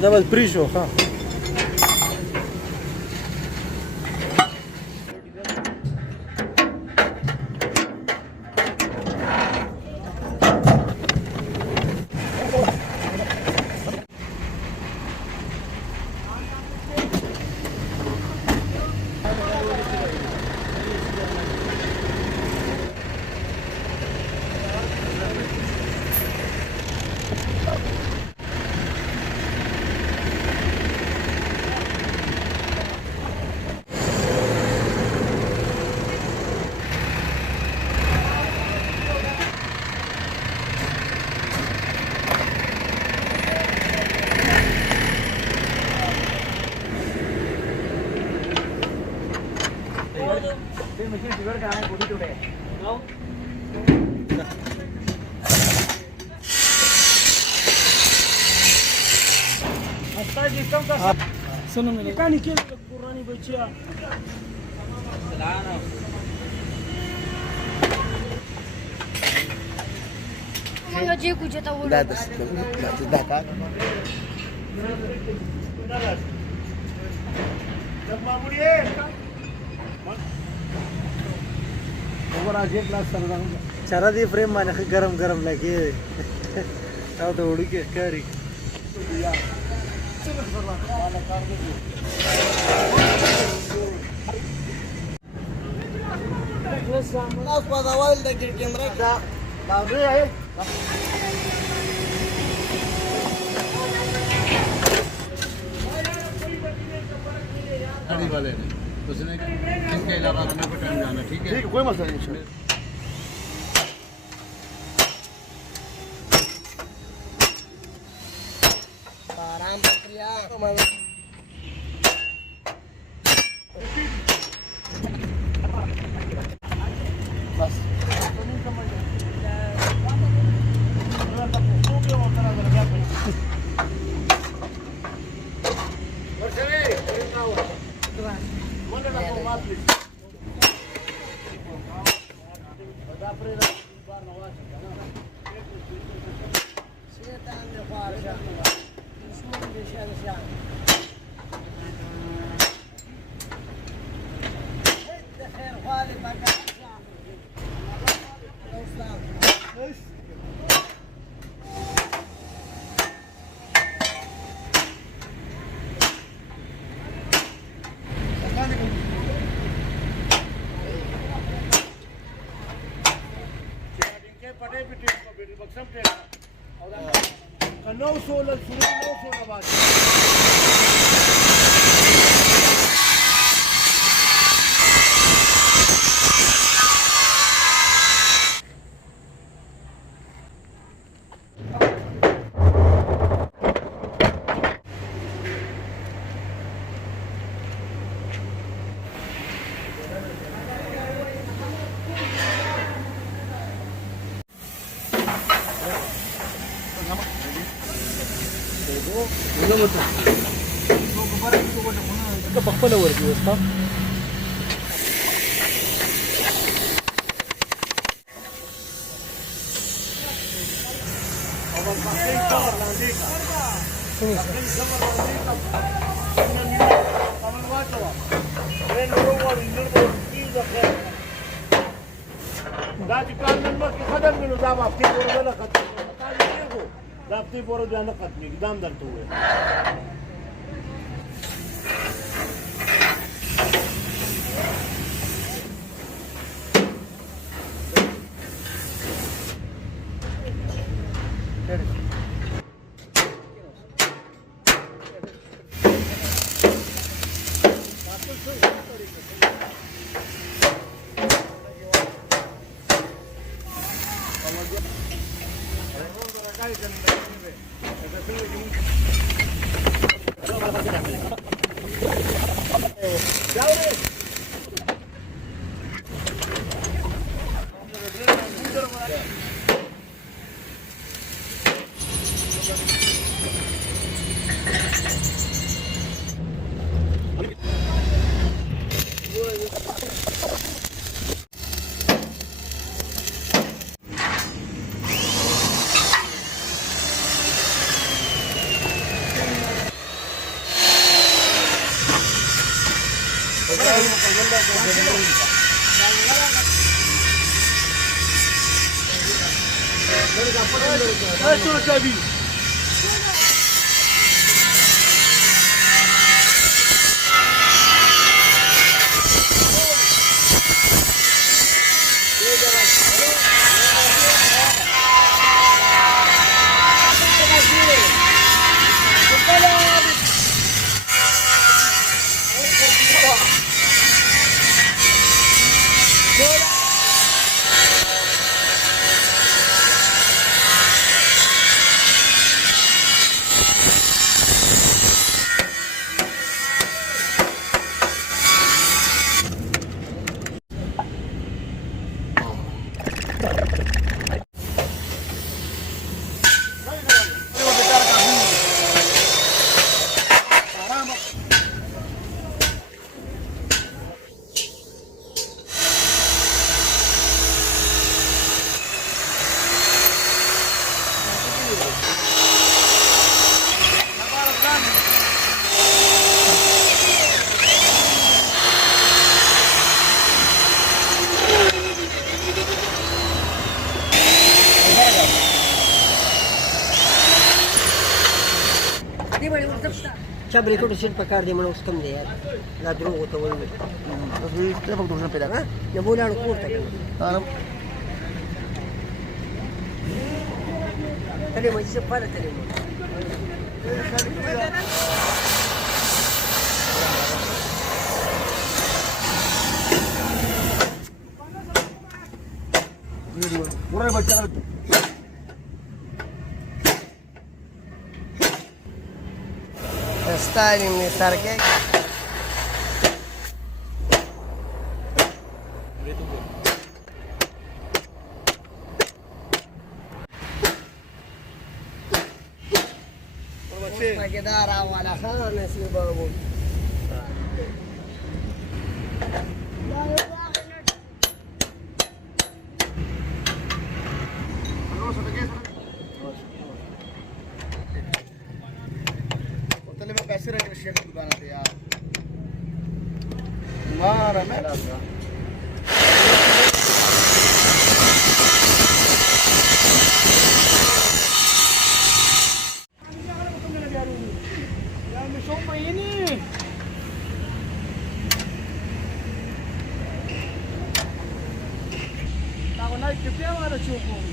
Давай пришел, ха. सुनो मेरे कहानी के पुरानी बच्चियां मला जे कुछ था वो cara di frame mana garam-garam lagi. Tahu tuh udah ke kari. Mas pada awal dari kamera baru ya. गाड़ी वाले ने उसने किसके इलाका में को टाइम जाना ठीक है कोई मसला नहीं आराम प्रक्रिया बस No solo el sur, no solo base. Ito pakpala wala pa. Dapti poro diana katni, dam dar tuwe. Sabi ko kasi pagkardi mo ng scam niya. Ladro ko tawag mo. Tapos may pagtuloy ng pera. Ha? Nabula ng kurta. Ano? Tali mo, isa para tali mo. Murah baca kan. Styling ni Sarge. Magdara wala sana si Babu. पैसे रख share की दुकान पे यार मारा मैं Tahu naik ke piawai ada cukup.